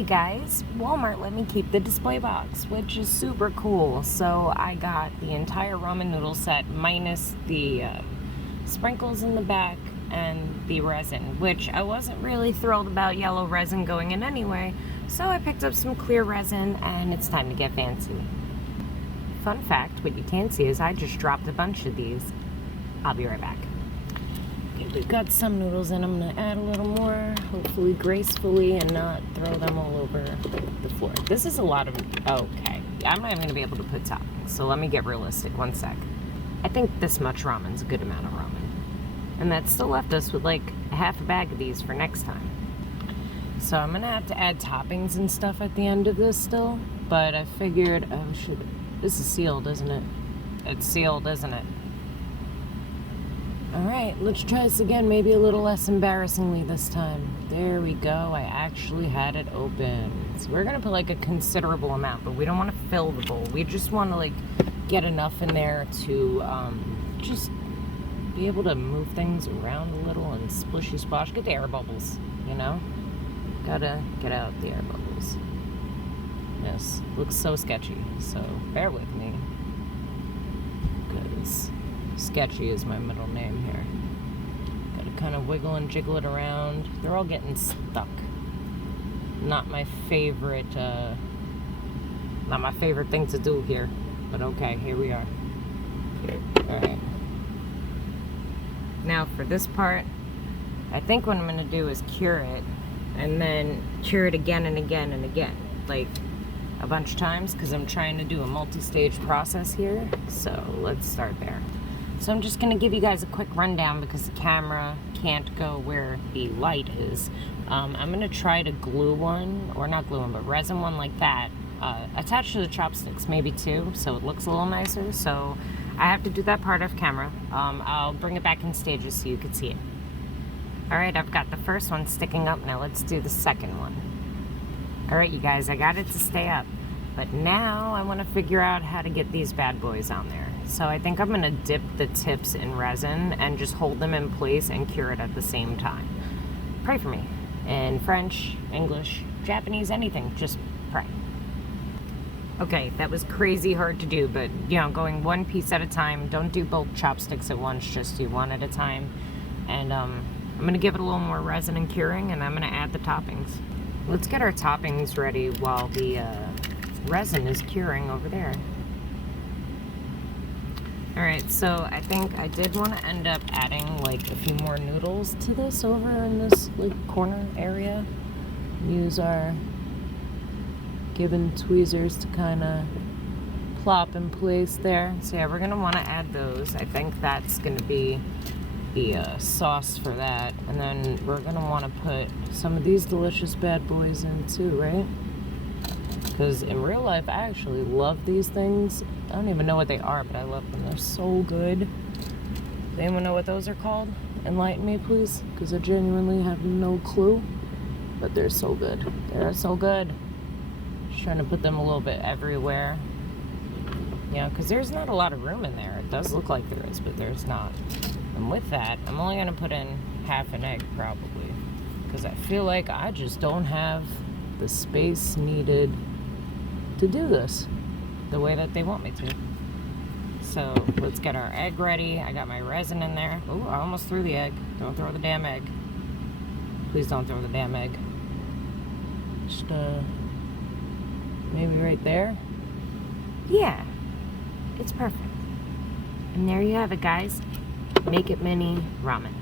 you guys, Walmart let me keep the display box, which is super cool. So I got the entire ramen noodle set minus the sprinkles in the back and the resin, which I wasn't really thrilled about yellow resin going in anyway. So I picked up some clear resin and it's time to get fancy. Fun fact, what you can't see is I just dropped a bunch of these. I'll be right back. Okay, we've got some noodles in. I'm gonna add a little more, hopefully gracefully, and not throw them all over the floor. This is a lot of, okay. I'm not even gonna be able to put toppings, so let me get realistic, one sec. I think this much ramen's a good amount of ramen. And that still left us with like half a bag of these for next time. So I'm gonna have to add toppings and stuff at the end of this still, but I figured, oh shoot, this is sealed, isn't it? It's sealed, isn't it? All right, let's try this again, maybe a little less embarrassingly this time. There we go, I actually had it open. So we're gonna put like a considerable amount, but we don't wanna fill the bowl. We just wanna like get enough in there to just be able to move things around a little and splishy splash. Get the air bubbles, you know? Gotta get out the air bubbles. This looks so sketchy, so bear with me. Because sketchy is my middle name here. Gotta kind of wiggle and jiggle it around. They're all getting stuck. Not my favorite thing to do here. But okay, here we are. Alright. Now for this part, I think what I'm gonna do is cure it and then cure it again and again and again. Like a bunch of times, because I'm trying to do a multi-stage process here. So let's start there. So I'm just gonna give you guys a quick rundown because the camera can't go where the light is. I'm gonna try to glue one, or not glue one, but resin one like that, attached to the chopsticks, maybe two, so it looks a little nicer. So I have to do that part off camera. I'll bring it back in stages so you can see it. All right, I've got the first one sticking up. Now let's do the second one. All right, you guys, I got it to stay up. But now I want to figure out how to get these bad boys on there. So I think I'm going to dip the tips in resin and just hold them in place and cure it at the same time. Pray for me. In French, English, Japanese, anything, just pray. Okay, that was crazy hard to do, but you know, going one piece at a time. Don't do both chopsticks at once, just do one at a time. And I'm going to give it a little more resin and curing, and I'm going to add the toppings. Let's get our toppings ready while the resin is curing over there. Alright, so I think I did want to end up adding like a few more noodles to this over in this like corner area. Use our gibbon tweezers to kind of plop in place there. So yeah, we're going to want to add those. I think that's going to be the sauce for that. And then we're going to want to put some of these delicious bad boys in too, right? Because in real life, I actually love these things. I don't even know what they are, but I love them. They're so good. Does anyone know what those are called? Enlighten me, please, because I genuinely have no clue. But they're so good. They're so good. Just trying to put them a little bit everywhere. Yeah, because there's not a lot of room in there. It does look like there is, but there's not. And with that, I'm only going to put in half an egg, probably. Because I feel like I just don't have the space needed to do this the way that they want me to. So let's get our egg ready. I got my resin in there. Oh, I almost threw the egg. Don't throw the damn egg. Please don't throw the damn egg. Just maybe right there. Yeah, it's perfect. And there you have it, guys. Make it mini ramen.